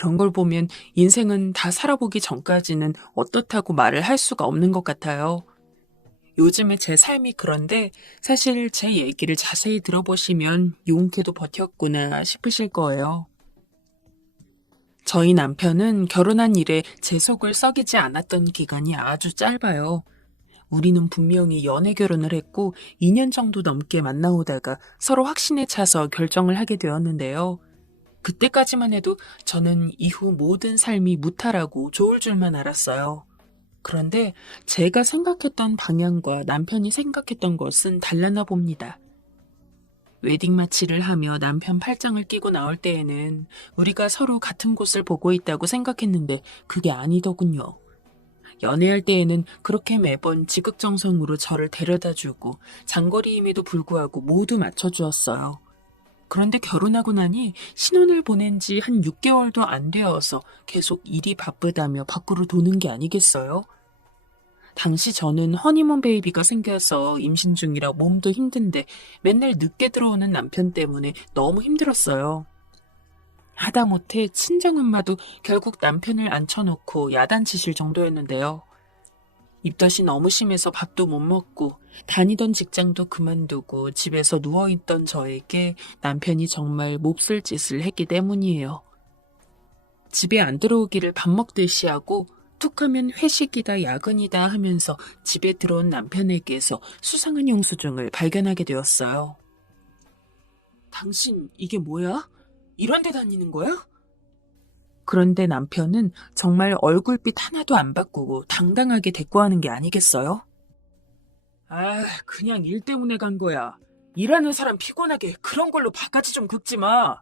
그런 걸 보면 인생은 다 살아보기 전까지는 어떻다고 말을 할 수가 없는 것 같아요. 요즘에 제 삶이 그런데 사실 제 얘기를 자세히 들어보시면 용케도 버텼구나 싶으실 거예요. 저희 남편은 결혼한 이래 제 속을 썩이지 않았던 기간이 아주 짧아요. 우리는 분명히 연애 결혼을 했고 2년 정도 넘게 만나오다가 서로 확신에 차서 결정을 하게 되었는데요. 그때까지만 해도 저는 이후 모든 삶이 무탈하고 좋을 줄만 알았어요. 그런데 제가 생각했던 방향과 남편이 생각했던 것은 달랐나 봅니다. 웨딩 마치를 하며 남편 팔짱을 끼고 나올 때에는 우리가 서로 같은 곳을 보고 있다고 생각했는데 그게 아니더군요. 연애할 때에는 그렇게 매번 지극정성으로 저를 데려다 주고 장거리임에도 불구하고 모두 맞춰주었어요. 그런데 결혼하고 나니 신혼을 보낸 지 한 6개월도 안 되어서 계속 일이 바쁘다며 밖으로 도는 게 아니겠어요? 당시 저는 허니문 베이비가 생겨서 임신 중이라 몸도 힘든데 맨날 늦게 들어오는 남편 때문에 너무 힘들었어요. 하다못해 친정엄마도 결국 남편을 앉혀놓고 야단치실 정도였는데요. 입덧이 너무 심해서 밥도 못 먹고 다니던 직장도 그만두고 집에서 누워있던 저에게 남편이 정말 몹쓸 짓을 했기 때문이에요. 집에 안 들어오기를 밥 먹듯이 하고 툭 하면 회식이다 야근이다 하면서 집에 들어온 남편에게서 수상한 영수증을 발견하게 되었어요. 당신 이게 뭐야? 이런 데 다니는 거야? 그런데 남편은 정말 얼굴빛 하나도 안 바꾸고 당당하게 대꾸하는 게 아니겠어요? 아, 그냥 일 때문에 간 거야. 일하는 사람 피곤하게 그런 걸로 바가지 좀 긁지 마.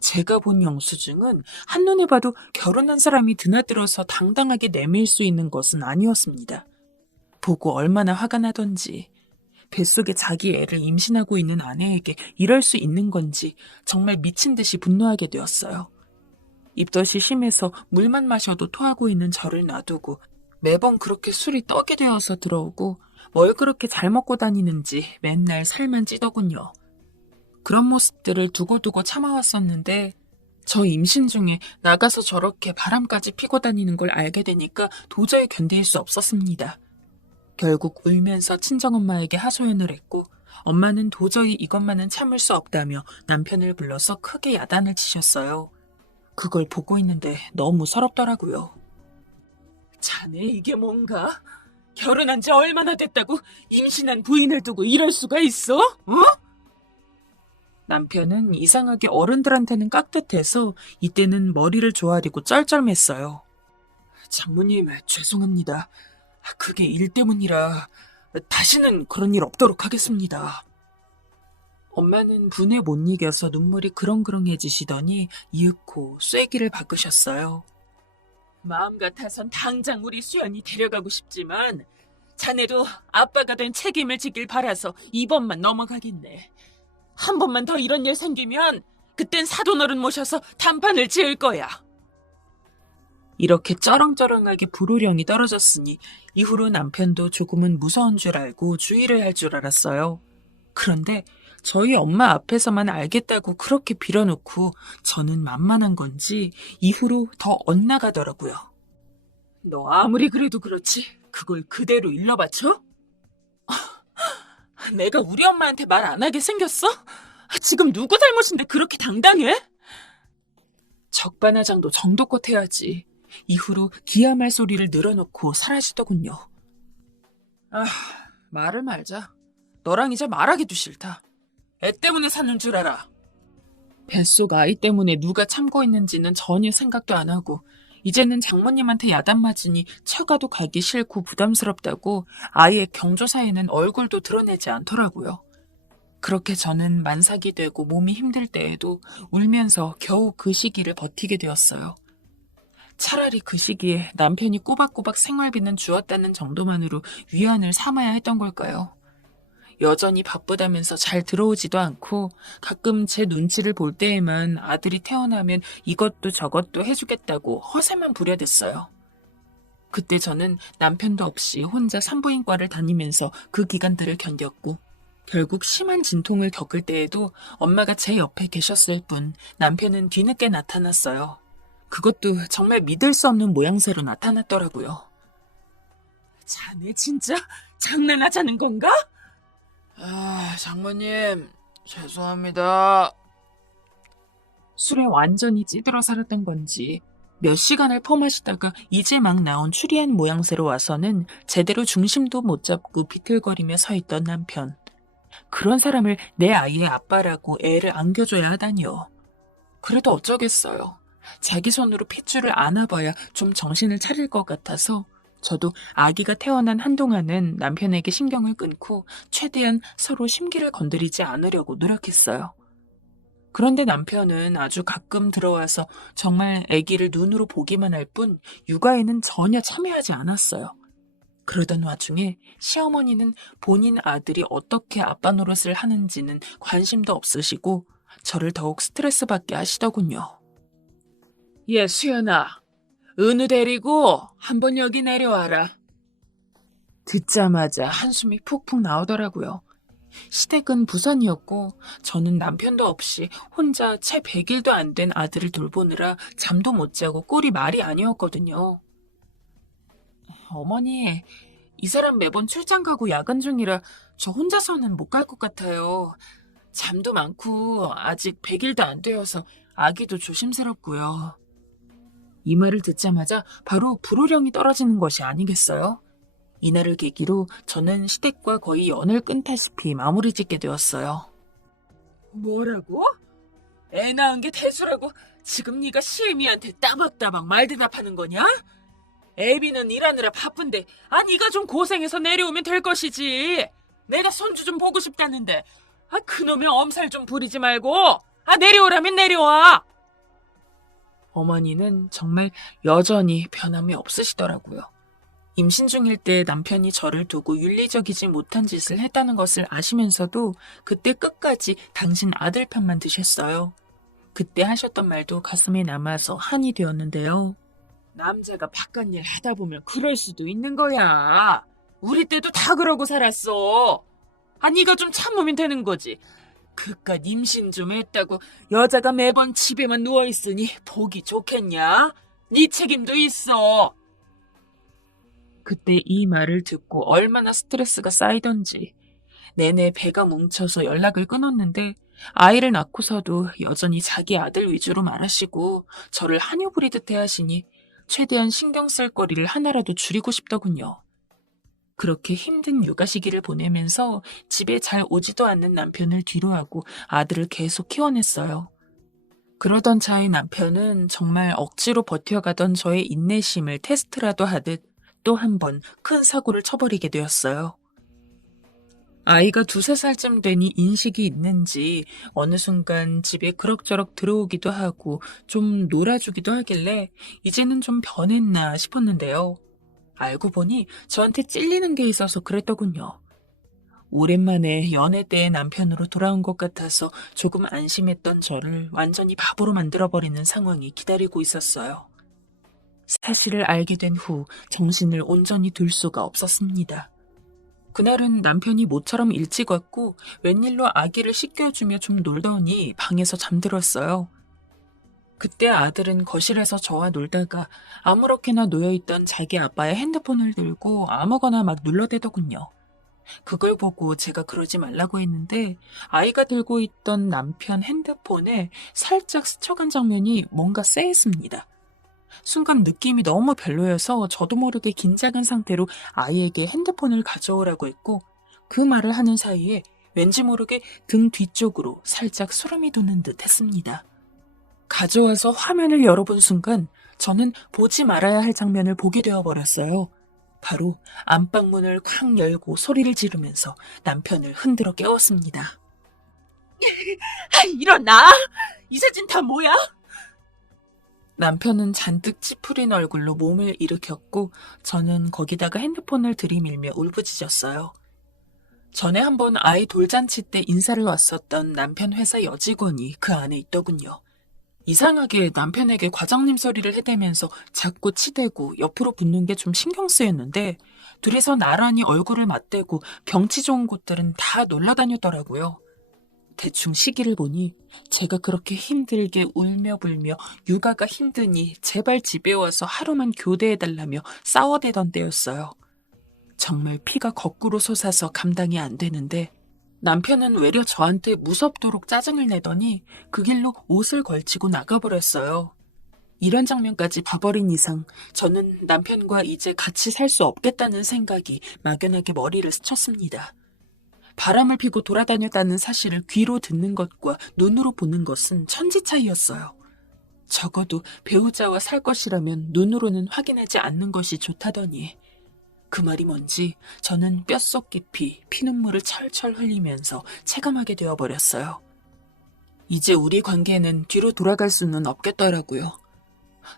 제가 본 영수증은 한눈에 봐도 결혼한 사람이 드나들어서 당당하게 내밀 수 있는 것은 아니었습니다. 보고 얼마나 화가 나던지, 뱃속에 자기 애를 임신하고 있는 아내에게 이럴 수 있는 건지 정말 미친 듯이 분노하게 되었어요. 입덧이 심해서 물만 마셔도 토하고 있는 저를 놔두고 매번 그렇게 술이 떡이 되어서 들어오고 뭘 그렇게 잘 먹고 다니는지 맨날 살만 찌더군요. 그런 모습들을 두고두고 참아왔었는데 저 임신 중에 나가서 저렇게 바람까지 피고 다니는 걸 알게 되니까 도저히 견딜 수 없었습니다. 결국 울면서 친정엄마에게 하소연을 했고 엄마는 도저히 이것만은 참을 수 없다며 남편을 불러서 크게 야단을 치셨어요. 그걸 보고 있는데 너무 서럽더라고요. 자네 이게 뭔가? 결혼한 지 얼마나 됐다고 임신한 부인을 두고 이럴 수가 있어? 어? 남편은 이상하게 어른들한테는 깍듯해서 이때는 머리를 조아리고 쩔쩔맸어요. 장모님, 죄송합니다. 그게 일 때문이라 다시는 그런 일 없도록 하겠습니다. 엄마는 분에 못 이겨서 눈물이 그렁그렁해지시더니 이윽고 쐐기를 바꾸셨어요. 마음 같아선 당장 우리 수연이 데려가고 싶지만 자네도 아빠가 된 책임을 지길 바라서 이번만 넘어가겠네. 한 번만 더 이런 일 생기면 그땐 사돈어른 모셔서 단판을 지을 거야. 이렇게 쩌렁쩌렁하게 불호령이 떨어졌으니 이후로 남편도 조금은 무서운 줄 알고 주의를 할 줄 알았어요. 그런데 저희 엄마 앞에서만 알겠다고 그렇게 빌어놓고 저는 만만한 건지 이후로 더 엇나가더라고요. 너 아무리 그래도 그렇지 그걸 그대로 일러바쳐? 내가 우리 엄마한테 말 안 하게 생겼어? 지금 누구 잘못인데 그렇게 당당해? 적반하장도 정도껏 해야지. 이후로 기야말 소리를 늘어놓고 사라지더군요. 아, 말을 말자. 너랑 이제 말하기도 싫다. 애 때문에 사는 줄 알아. 뱃속 아이 때문에 누가 참고 있는지는 전혀 생각도 안 하고 이제는 장모님한테 야단 맞으니 처가도 가기 싫고 부담스럽다고 아예 경조사에는 얼굴도 드러내지 않더라고요. 그렇게 저는 만삭이 되고 몸이 힘들 때에도 울면서 겨우 그 시기를 버티게 되었어요. 차라리 그 시기에 남편이 꼬박꼬박 생활비는 주었다는 정도만으로 위안을 삼아야 했던 걸까요? 여전히 바쁘다면서 잘 들어오지도 않고 가끔 제 눈치를 볼 때에만 아들이 태어나면 이것도 저것도 해주겠다고 허세만 부려댔어요. 그때 저는 남편도 없이 혼자 산부인과를 다니면서 그 기간들을 견뎠고 결국 심한 진통을 겪을 때에도 엄마가 제 옆에 계셨을 뿐 남편은 뒤늦게 나타났어요. 그것도 정말 믿을 수 없는 모양새로 나타났더라고요. 자네 진짜 장난하자는 건가? 장모님, 죄송합니다. 술에 완전히 찌들어 살았던 건지 몇 시간을 퍼마시다가 이제 막 나온 추리한 모양새로 와서는 제대로 중심도 못 잡고 비틀거리며 서 있던 남편. 그런 사람을 내 아이의 아빠라고 애를 안겨줘야 하다니요. 그래도 어쩌겠어요. 자기 손으로 핏줄을 안아봐야 좀 정신을 차릴 것 같아서 저도 아기가 태어난 한동안은 남편에게 신경을 끊고 최대한 서로 심기를 건드리지 않으려고 노력했어요. 그런데 남편은 아주 가끔 들어와서 정말 아기를 눈으로 보기만 할 뿐 육아에는 전혀 참여하지 않았어요. 그러던 와중에 시어머니는 본인 아들이 어떻게 아빠 노릇을 하는지는 관심도 없으시고 저를 더욱 스트레스 받게 하시더군요. 예, 수연아. 은우 데리고 한번 여기 내려와라. 듣자마자 한숨이 푹푹 나오더라고요. 시댁은 부산이었고 저는 남편도 없이 혼자 채 100일도 안 된 아들을 돌보느라 잠도 못 자고 꼴이 말이 아니었거든요. 어머니, 이 사람 매번 출장 가고 야근 중이라 저 혼자서는 못 갈 것 같아요. 잠도 많고 아직 100일도 안 되어서 아기도 조심스럽고요. 이 말을 듣자마자 바로 불호령이 떨어지는 것이 아니겠어요? 이날을 계기로 저는 시댁과 거의 연을 끊다시피 마무리 짓게 되었어요. 뭐라고? 애 낳은 게 대수라고 지금 네가 시애미한테 따박따박 말대답하는 거냐? 애비는 일하느라 바쁜데 네가 좀 고생해서 내려오면 될 것이지. 내가 손주 좀 보고 싶다는데 그놈의 엄살 좀 부리지 말고 내려오라면 내려와. 어머니는 정말 여전히 변함이 없으시더라고요. 임신 중일 때 남편이 저를 두고 윤리적이지 못한 짓을 했다는 것을 아시면서도 그때 끝까지 당신 아들 편만 드셨어요. 그때 하셨던 말도 가슴에 남아서 한이 되었는데요. 남자가 바깥일 하다 보면 그럴 수도 있는 거야. 우리 때도 다 그러고 살았어. 네가 좀 참으면 되는 거지. 그깟 임신 좀 했다고 여자가 매번 집에만 누워있으니 보기 좋겠냐? 네 책임도 있어. 그때 이 말을 듣고 얼마나 스트레스가 쌓이던지 내내 배가 뭉쳐서 연락을 끊었는데 아이를 낳고서도 여전히 자기 아들 위주로 말하시고 저를 한유 부리듯 해하시니 최대한 신경 쓸 거리를 하나라도 줄이고 싶더군요. 그렇게 힘든 육아 시기를 보내면서 집에 잘 오지도 않는 남편을 뒤로하고 아들을 계속 키워냈어요. 그러던 차에 남편은 정말 억지로 버텨가던 저의 인내심을 테스트라도 하듯 또 한 번 큰 사고를 쳐버리게 되었어요. 아이가 2~3살쯤 되니 인식이 있는지 어느 순간 집에 그럭저럭 들어오기도 하고 좀 놀아주기도 하길래 이제는 좀 변했나 싶었는데요. 알고 보니 저한테 찔리는 게 있어서 그랬더군요. 오랜만에 연애 때의 남편으로 돌아온 것 같아서 조금 안심했던 저를 완전히 바보로 만들어버리는 상황이 기다리고 있었어요. 사실을 알게 된 후 정신을 온전히 둘 수가 없었습니다. 그날은 남편이 모처럼 일찍 왔고 웬일로 아기를 씻겨주며 좀 놀더니 방에서 잠들었어요. 그때 아들은 거실에서 저와 놀다가 아무렇게나 놓여있던 자기 아빠의 핸드폰을 들고 아무거나 막 눌러대더군요. 그걸 보고 제가 그러지 말라고 했는데 아이가 들고 있던 남편 핸드폰에 살짝 스쳐간 장면이 뭔가 쎄했습니다. 순간 느낌이 너무 별로여서 저도 모르게 긴장한 상태로 아이에게 핸드폰을 가져오라고 했고 그 말을 하는 사이에 왠지 모르게 등 뒤쪽으로 살짝 소름이 돋는 듯 했습니다. 가져와서 화면을 열어본 순간 저는 보지 말아야 할 장면을 보게 되어버렸어요. 바로 안방문을 쾅 열고 소리를 지르면서 남편을 흔들어 깨웠습니다. 일어나! 이 사진 다 뭐야? 남편은 잔뜩 찌푸린 얼굴로 몸을 일으켰고 저는 거기다가 핸드폰을 들이밀며 울부짖었어요. 전에 한번 아이 돌잔치 때 인사를 왔었던 남편 회사 여직원이 그 안에 있더군요. 이상하게 남편에게 과장님 소리를 해대면서 자꾸 치대고 옆으로 붙는 게 좀 신경 쓰였는데 둘이서 나란히 얼굴을 맞대고 경치 좋은 곳들은 다 놀러 다녔더라고요. 대충 시기를 보니 제가 그렇게 힘들게 울며 불며 육아가 힘드니 제발 집에 와서 하루만 교대해달라며 싸워대던 때였어요. 정말 피가 거꾸로 솟아서 감당이 안 되는데 남편은 외려 저한테 무섭도록 짜증을 내더니 그 길로 옷을 걸치고 나가버렸어요. 이런 장면까지 봐버린 이상 저는 남편과 이제 같이 살 수 없겠다는 생각이 막연하게 머리를 스쳤습니다. 바람을 피고 돌아다녔다는 사실을 귀로 듣는 것과 눈으로 보는 것은 천지 차이였어요. 적어도 배우자와 살 것이라면 눈으로는 확인하지 않는 것이 좋다더니 그 말이 뭔지 저는 뼛속 깊이 피눈물을 철철 흘리면서 체감하게 되어버렸어요. 이제 우리 관계는 뒤로 돌아갈 수는 없겠더라고요.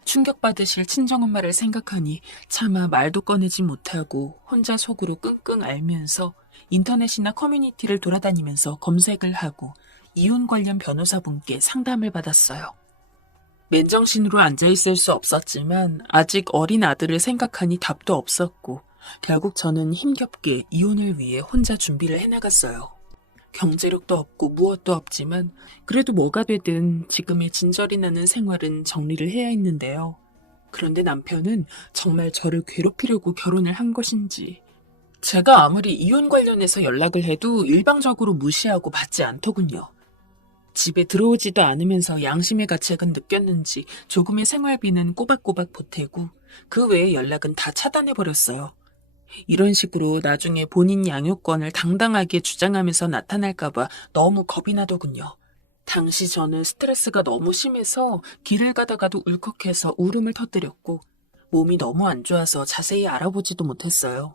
충격받으실 친정엄마를 생각하니 차마 말도 꺼내지 못하고 혼자 속으로 끙끙 앓면서 인터넷이나 커뮤니티를 돌아다니면서 검색을 하고 이혼 관련 변호사분께 상담을 받았어요. 맨정신으로 앉아있을 수 없었지만 아직 어린 아들을 생각하니 답도 없었고 결국 저는 힘겹게 이혼을 위해 혼자 준비를 해나갔어요. 경제력도 없고 무엇도 없지만 그래도 뭐가 되든 지금의 진절이 나는 생활은 정리를 해야 했는데요. 그런데 남편은 정말 저를 괴롭히려고 결혼을 한 것인지 제가 아무리 이혼 관련해서 연락을 해도 일방적으로 무시하고 받지 않더군요. 집에 들어오지도 않으면서 양심의 가책은 느꼈는지 조금의 생활비는 꼬박꼬박 보태고 그 외의 연락은 다 차단해버렸어요. 이런 식으로 나중에 본인 양육권을 당당하게 주장하면서 나타날까봐 너무 겁이 나더군요. 당시 저는 스트레스가 너무 심해서 길을 가다가도 울컥해서 울음을 터뜨렸고 몸이 너무 안 좋아서 자세히 알아보지도 못했어요.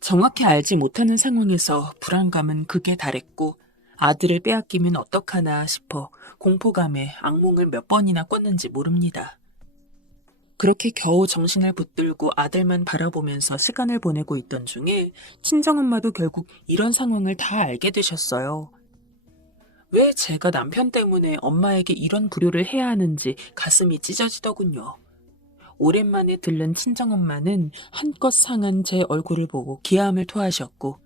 정확히 알지 못하는 상황에서 불안감은 극에 달했고 아들을 빼앗기면 어떡하나 싶어 공포감에 악몽을 몇 번이나 꿨는지 모릅니다. 그렇게 겨우 정신을 붙들고 아들만 바라보면서 시간을 보내고 있던 중에 친정엄마도 결국 이런 상황을 다 알게 되셨어요. 왜 제가 남편 때문에 엄마에게 이런 불효를 해야 하는지 가슴이 찢어지더군요. 오랜만에 들른 친정엄마는 한껏 상한 제 얼굴을 보고 기함을 토하셨고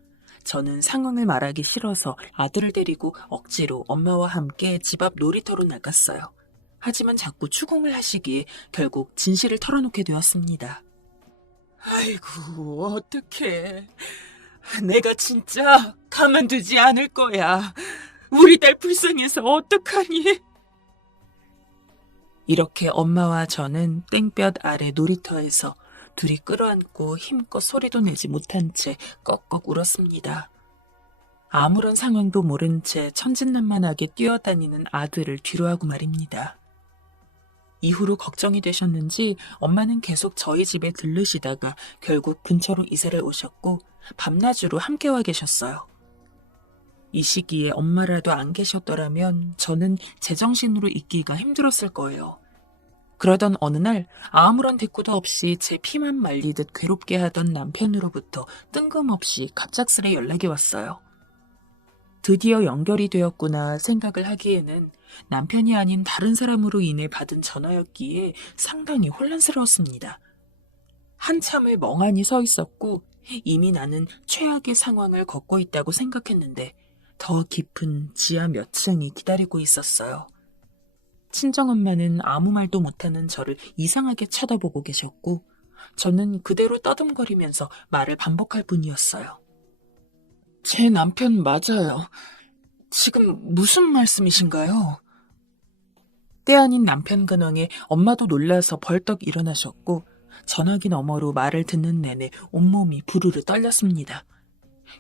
저는 상황을 말하기 싫어서 아들을 데리고 억지로 엄마와 함께 집 앞 놀이터로 나갔어요. 하지만 자꾸 추궁을 하시기에 결국 진실을 털어놓게 되었습니다. 아이고, 어떡해. 내가 진짜 가만두지 않을 거야. 우리 딸 불쌍해서 어떡하니? 이렇게 엄마와 저는 땡볕 아래 놀이터에서 둘이 끌어안고 힘껏 소리도 내지 못한 채 꺽꺽 울었습니다. 아무런 상황도 모른 채 천진난만하게 뛰어다니는 아들을 뒤로하고 말입니다. 이후로 걱정이 되셨는지 엄마는 계속 저희 집에 들르시다가 결국 근처로 이사를 오셨고 밤낮으로 함께 와 계셨어요. 이 시기에 엄마라도 안 계셨더라면 저는 제정신으로 있기가 힘들었을 거예요. 그러던 어느 날 아무런 대꾸도 없이 제 피만 말리듯 괴롭게 하던 남편으로부터 뜬금없이 갑작스레 연락이 왔어요. 드디어 연결이 되었구나 생각을 하기에는 남편이 아닌 다른 사람으로 인해 받은 전화였기에 상당히 혼란스러웠습니다. 한참을 멍하니 서 있었고 이미 나는 최악의 상황을 겪고 있다고 생각했는데 더 깊은 지하 몇 층이 기다리고 있었어요. 친정엄마는 아무 말도 못하는 저를 이상하게 쳐다보고 계셨고 저는 그대로 떠듬거리면서 말을 반복할 뿐이었어요. 제 남편 맞아요. 지금 무슨 말씀이신가요? 때 아닌 남편 근황에 엄마도 놀라서 벌떡 일어나셨고 전화기 너머로 말을 듣는 내내 온몸이 부르르 떨렸습니다.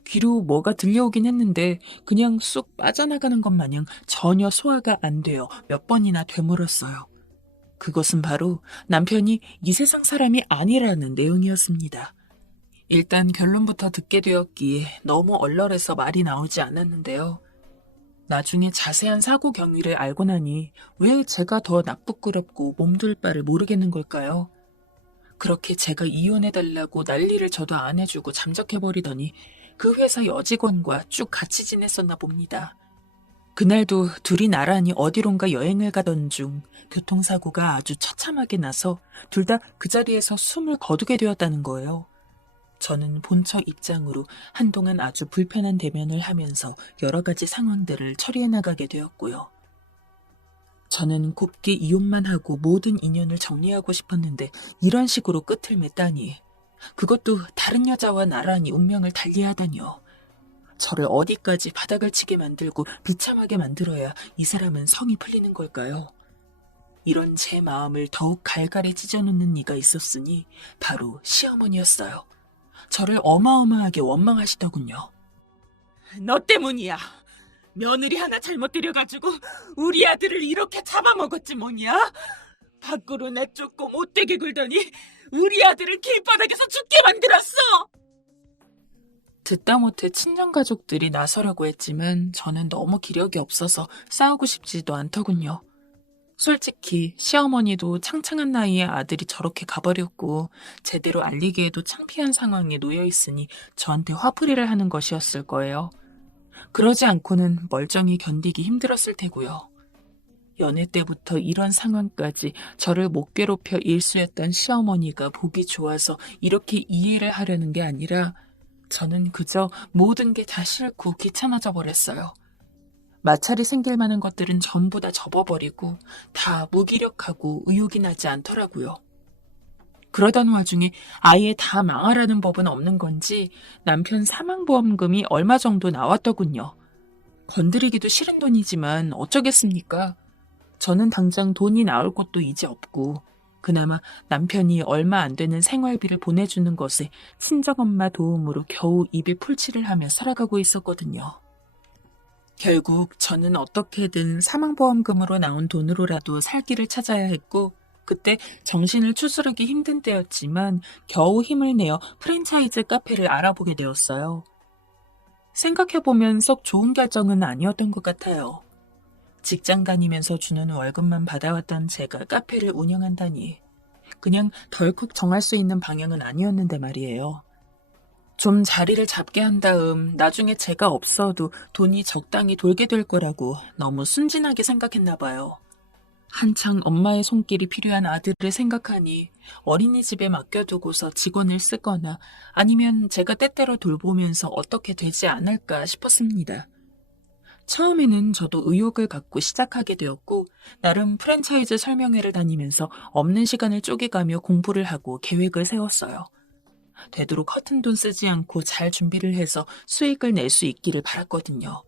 귀로 뭐가 들려오긴 했는데 그냥 쑥 빠져나가는 것 마냥 전혀 소화가 안 되어 몇 번이나 되물었어요. 그것은 바로 남편이 이 세상 사람이 아니라는 내용이었습니다. 일단 결론부터 듣게 되었기에 너무 얼얼해서 말이 나오지 않았는데요. 나중에 자세한 사고 경위를 알고 나니 왜 제가 더 나쁘끄럽고 몸둘 바를 모르겠는 걸까요? 그렇게 제가 이혼해달라고 난리를 저도 안 해주고 잠적해버리더니 그 회사 여직원과 쭉 같이 지냈었나 봅니다. 그날도 둘이 나란히 어디론가 여행을 가던 중 교통사고가 아주 처참하게 나서 둘 다 그 자리에서 숨을 거두게 되었다는 거예요. 저는 본처 입장으로 한동안 아주 불편한 대면을 하면서 여러 가지 상황들을 처리해 나가게 되었고요. 저는 곱게 이혼만 하고 모든 인연을 정리하고 싶었는데 이런 식으로 끝을 맺다니. 그것도 다른 여자와 나란히 운명을 달리하다니요. 저를 어디까지 바닥을 치게 만들고 비참하게 만들어야 이 사람은 성이 풀리는 걸까요? 이런 제 마음을 더욱 갈갈이 찢어놓는 이가 있었으니 바로 시어머니였어요. 저를 어마어마하게 원망하시더군요. 너 때문이야. 며느리 하나 잘못 들여가지고 우리 아들을 이렇게 잡아먹었지 뭐냐? 밖으로 내쫓고 못되게 굴더니 우리 아들을 길바닥에서 죽게 만들었어! 듣다 못해 친정가족들이 나서려고 했지만 저는 너무 기력이 없어서 싸우고 싶지도 않더군요. 솔직히 시어머니도 창창한 나이에 아들이 저렇게 가버렸고 제대로 알리기에도 창피한 상황에 놓여 있으니 저한테 화풀이를 하는 것이었을 거예요. 그러지 않고는 멀쩡히 견디기 힘들었을 테고요. 연애 때부터 이런 상황까지 저를 못 괴롭혀 일수였던 시어머니가 보기 좋아서 이렇게 이해를 하려는 게 아니라 저는 그저 모든 게 다 싫고 귀찮아져 버렸어요. 마찰이 생길 만한 것들은 전부 다 접어버리고 다 무기력하고 의욕이 나지 않더라고요. 그러던 와중에 아예 다 망하라는 법은 없는 건지 남편 사망보험금이 얼마 정도 나왔더군요. 건드리기도 싫은 돈이지만 어쩌겠습니까? 저는 당장 돈이 나올 곳도 이제 없고 그나마 남편이 얼마 안 되는 생활비를 보내주는 것에 친정엄마 도움으로 겨우 입에 풀칠을 하며 살아가고 있었거든요. 결국 저는 어떻게든 사망보험금으로 나온 돈으로라도 살 길을 찾아야 했고 그때 정신을 추스르기 힘든 때였지만 겨우 힘을 내어 프랜차이즈 카페를 알아보게 되었어요. 생각해보면 썩 좋은 결정은 아니었던 것 같아요. 직장 다니면서 주는 월급만 받아왔던 제가 카페를 운영한다니 그냥 덜컥 정할 수 있는 방향은 아니었는데 말이에요. 좀 자리를 잡게 한 다음 나중에 제가 없어도 돈이 적당히 돌게 될 거라고 너무 순진하게 생각했나 봐요. 한창 엄마의 손길이 필요한 아들을 생각하니 어린이집에 맡겨두고서 직원을 쓰거나 아니면 제가 때때로 돌보면서 어떻게 되지 않을까 싶었습니다. 처음에는 저도 의욕을 갖고 시작하게 되었고 나름 프랜차이즈 설명회를 다니면서 없는 시간을 쪼개가며 공부를 하고 계획을 세웠어요. 되도록 허튼 돈 쓰지 않고 잘 준비를 해서 수익을 낼 수 있기를 바랐거든요.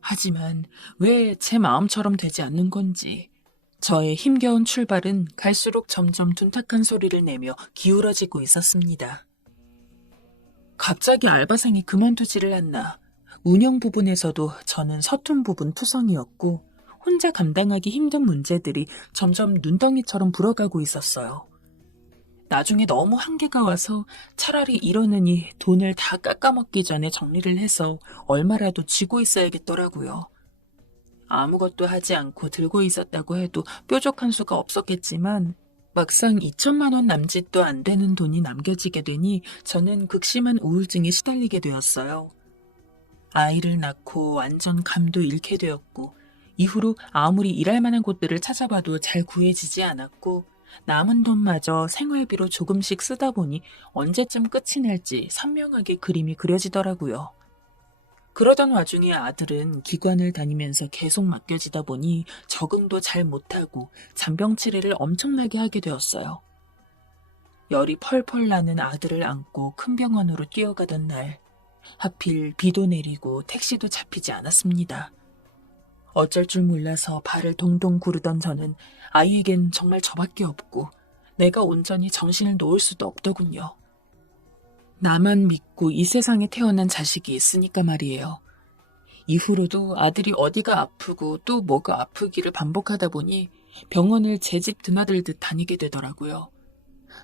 하지만 왜 제 마음처럼 되지 않는 건지 저의 힘겨운 출발은 갈수록 점점 둔탁한 소리를 내며 기울어지고 있었습니다. 갑자기 알바생이 그만두지를 않나. 운영 부분에서도 저는 서툰 부분 투성이었고 혼자 감당하기 힘든 문제들이 점점 눈덩이처럼 불어가고 있었어요. 나중에 너무 한계가 와서 차라리 이러느니 돈을 다 깎아먹기 전에 정리를 해서 얼마라도 쥐고 있어야겠더라고요. 아무것도 하지 않고 들고 있었다고 해도 뾰족한 수가 없었겠지만 막상 2천만 원 남짓도 안 되는 돈이 남겨지게 되니 저는 극심한 우울증에 시달리게 되었어요. 아이를 낳고 완전 감도 잃게 되었고 이후로 아무리 일할 만한 곳들을 찾아봐도 잘 구해지지 않았고 남은 돈마저 생활비로 조금씩 쓰다 보니 언제쯤 끝이 날지 선명하게 그림이 그려지더라고요. 그러던 와중에 아들은 기관을 다니면서 계속 맡겨지다 보니 적응도 잘 못하고 잔병 치레를 엄청나게 하게 되었어요. 열이 펄펄 나는 아들을 안고 큰 병원으로 뛰어가던 날 하필 비도 내리고 택시도 잡히지 않았습니다. 어쩔 줄 몰라서 발을 동동 구르던 저는 아이에겐 정말 저밖에 없고 내가 온전히 정신을 놓을 수도 없더군요. 나만 믿고 이 세상에 태어난 자식이 있으니까 말이에요. 이후로도 아들이 어디가 아프고 또 뭐가 아프기를 반복하다 보니 병원을 제 집 드나들듯 다니게 되더라고요.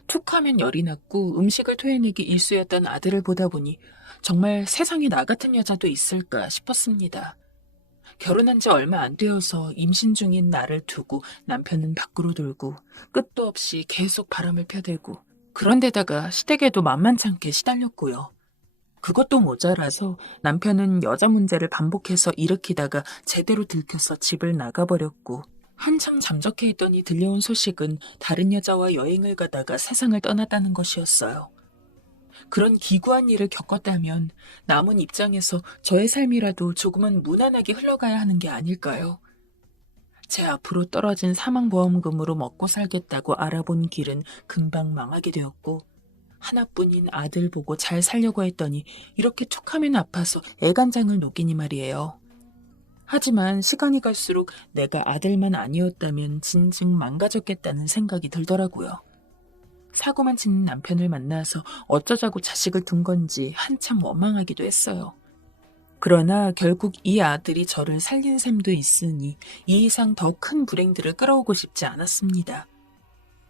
툭하면 열이 났고 음식을 토해내기 일쑤였던 아들을 보다 보니 정말 세상에 나 같은 여자도 있을까 싶었습니다. 결혼한 지 얼마 안 되어서 임신 중인 나를 두고 남편은 밖으로 돌고 끝도 없이 계속 바람을 펴대고 그런데다가 시댁에도 만만찮게 시달렸고요. 그것도 모자라서 남편은 여자 문제를 반복해서 일으키다가 제대로 들켜서 집을 나가버렸고 한참 잠적해 있더니 들려온 소식은 다른 여자와 여행을 가다가 세상을 떠났다는 것이었어요. 그런 기구한 일을 겪었다면 남은 입장에서 저의 삶이라도 조금은 무난하게 흘러가야 하는 게 아닐까요? 제 앞으로 떨어진 사망보험금으로 먹고 살겠다고 알아본 길은 금방 망하게 되었고, 하나뿐인 아들 보고 잘 살려고 했더니 이렇게 툭하면 아파서 애간장을 녹이니 말이에요. 하지만 시간이 갈수록 내가 아들만 아니었다면 진즉 망가졌겠다는 생각이 들더라고요. 사고만 치는 남편을 만나서 어쩌자고 자식을 둔 건지 한참 원망하기도 했어요. 그러나 결국 이 아들이 저를 살린 셈도 있으니 이 이상 더 큰 불행들을 끌어오고 싶지 않았습니다.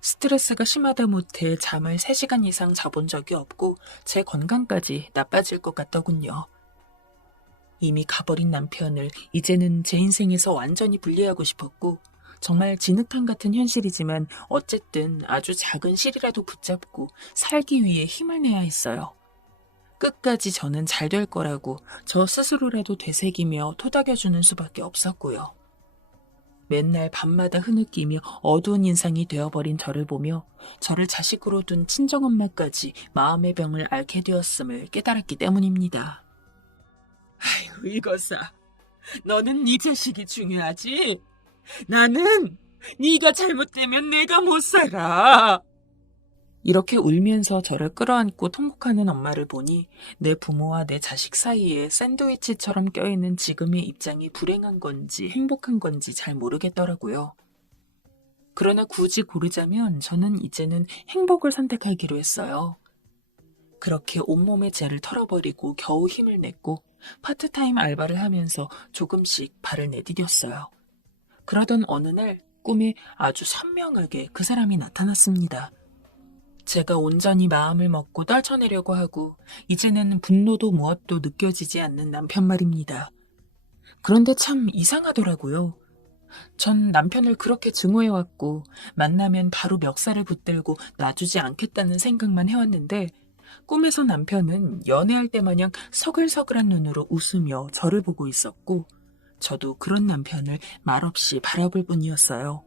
스트레스가 심하다 못해 잠을 3시간 이상 자본 적이 없고 제 건강까지 나빠질 것 같더군요. 이미 가버린 남편을 이제는 제 인생에서 완전히 분리하고 싶었고, 정말 진흙탕 같은 현실이지만 어쨌든 아주 작은 실이라도 붙잡고 살기 위해 힘을 내야 했어요. 끝까지 저는 잘 될 거라고 저 스스로라도 되새기며 토닥여주는 수밖에 없었고요. 맨날 밤마다 흐느끼며 어두운 인상이 되어버린 저를 보며 저를 자식으로 둔 친정엄마까지 마음의 병을 앓게 되었음을 깨달았기 때문입니다. 아이고, 이거사. 너는 네 자식이 중요하지? 나는 네가 잘못되면 내가 못 살아. 이렇게 울면서 저를 끌어안고 통곡하는 엄마를 보니 내 부모와 내 자식 사이에 샌드위치처럼 껴있는 지금의 입장이 불행한 건지 행복한 건지 잘 모르겠더라고요. 그러나 굳이 고르자면 저는 이제는 행복을 선택하기로 했어요. 그렇게 온몸의 죄를 털어버리고 겨우 힘을 냈고 파트타임 알바를 하면서 조금씩 발을 내디뎠어요. 그러던 어느 날 꿈에 아주 선명하게 그 사람이 나타났습니다. 제가 온전히 마음을 먹고 떨쳐내려고 하고 이제는 분노도 무엇도 느껴지지 않는 남편 말입니다. 그런데 참 이상하더라고요. 전 남편을 그렇게 증오해왔고 만나면 바로 멱살을 붙들고 놔주지 않겠다는 생각만 해왔는데 꿈에서 남편은 연애할 때 마냥 서글서글한 눈으로 웃으며 저를 보고 있었고 저도 그런 남편을 말없이 바라볼 뿐이었어요.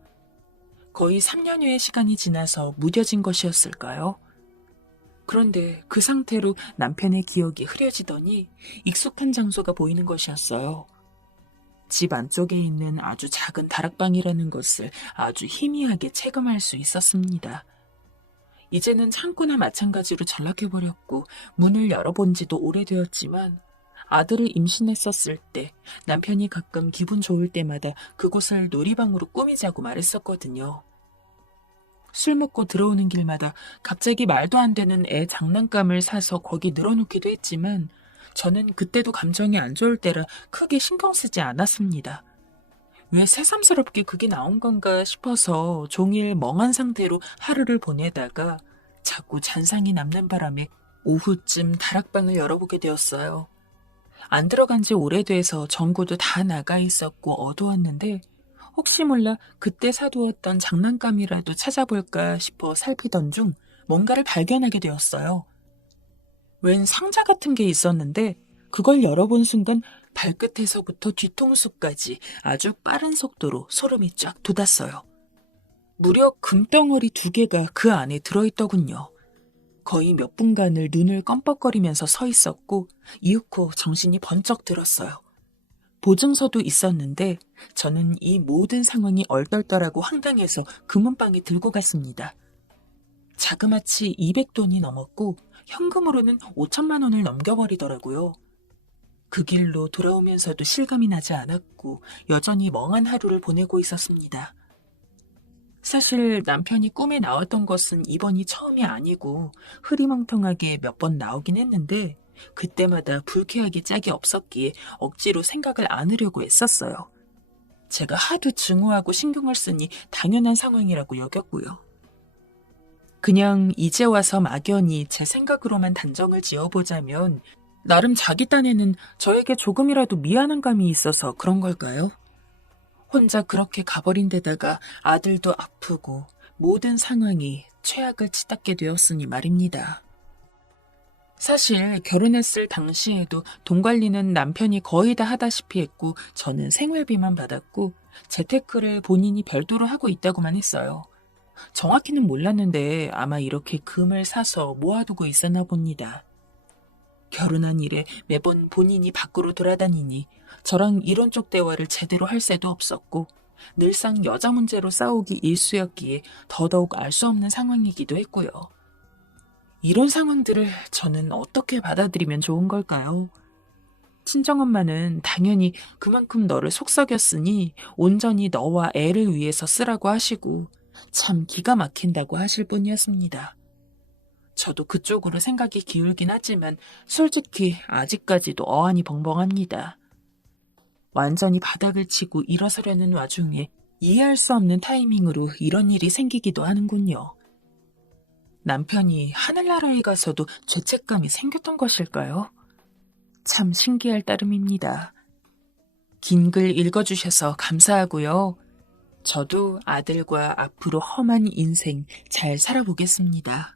거의 3년여의 시간이 지나서 무뎌진 것이었을까요? 그런데 그 상태로 남편의 기억이 흐려지더니 익숙한 장소가 보이는 것이었어요. 집 안쪽에 있는 아주 작은 다락방이라는 것을 아주 희미하게 체감할 수 있었습니다. 이제는 창고나 마찬가지로 전락해버렸고 문을 열어본 지도 오래되었지만 아들을 임신했었을 때 남편이 가끔 기분 좋을 때마다 그곳을 놀이방으로 꾸미자고 말했었거든요. 술 먹고 들어오는 길마다 갑자기 말도 안 되는 애 장난감을 사서 거기 늘어놓기도 했지만 저는 그때도 감정이 안 좋을 때라 크게 신경 쓰지 않았습니다. 왜 새삼스럽게 그게 나온 건가 싶어서 종일 멍한 상태로 하루를 보내다가 자꾸 잔상이 남는 바람에 오후쯤 다락방을 열어보게 되었어요. 안 들어간 지 오래돼서 전구도 다 나가 있었고 어두웠는데 혹시 몰라 그때 사두었던 장난감이라도 찾아볼까 싶어 살피던 중 뭔가를 발견하게 되었어요. 웬 상자 같은 게 있었는데 그걸 열어본 순간 발끝에서부터 뒤통수까지 아주 빠른 속도로 소름이 쫙 돋았어요. 무려 금덩어리 2개가 그 안에 들어있더군요. 거의 몇 분간을 눈을 껌뻑거리면서 서 있었고 이윽고 정신이 번쩍 들었어요. 보증서도 있었는데 저는 이 모든 상황이 얼떨떨하고 황당해서 금은방에 들고 갔습니다. 자그마치 200돈이 넘었고 현금으로는 5천만 원을 넘겨버리더라고요. 그 길로 돌아오면서도 실감이 나지 않았고 여전히 멍한 하루를 보내고 있었습니다. 사실 남편이 꿈에 나왔던 것은 이번이 처음이 아니고 흐리멍텅하게 몇 번 나오긴 했는데 그때마다 불쾌하게 짝이 없었기에 억지로 생각을 안 하려고 했었어요. 제가 하도 증오하고 신경을 쓰니 당연한 상황이라고 여겼고요. 그냥 이제 와서 막연히 제 생각으로만 단정을 지어보자면 나름 자기 딴에는 저에게 조금이라도 미안한 감이 있어서 그런 걸까요? 혼자 그렇게 가버린 데다가 아들도 아프고 모든 상황이 최악을 치닫게 되었으니 말입니다. 사실 결혼했을 당시에도 돈 관리는 남편이 거의 다 하다시피 했고 저는 생활비만 받았고 재테크를 본인이 별도로 하고 있다고만 했어요. 정확히는 몰랐는데 아마 이렇게 금을 사서 모아두고 있었나 봅니다. 결혼한 이래 매번 본인이 밖으로 돌아다니니 저랑 이런 쪽 대화를 제대로 할 새도 없었고 늘상 여자 문제로 싸우기 일쑤였기에 더더욱 알 수 없는 상황이기도 했고요. 이런 상황들을 저는 어떻게 받아들이면 좋은 걸까요? 친정엄마는 당연히 그만큼 너를 속썩였으니 온전히 너와 애를 위해서 쓰라고 하시고 참 기가 막힌다고 하실 뿐이었습니다. 저도 그쪽으로 생각이 기울긴 하지만 솔직히 아직까지도 어안이 벙벙합니다. 완전히 바닥을 치고 일어서려는 와중에 이해할 수 없는 타이밍으로 이런 일이 생기기도 하는군요. 남편이 하늘나라에 가서도 죄책감이 생겼던 것일까요? 참 신기할 따름입니다. 긴 글 읽어주셔서 감사하고요. 저도 아들과 앞으로 험한 인생 잘 살아보겠습니다.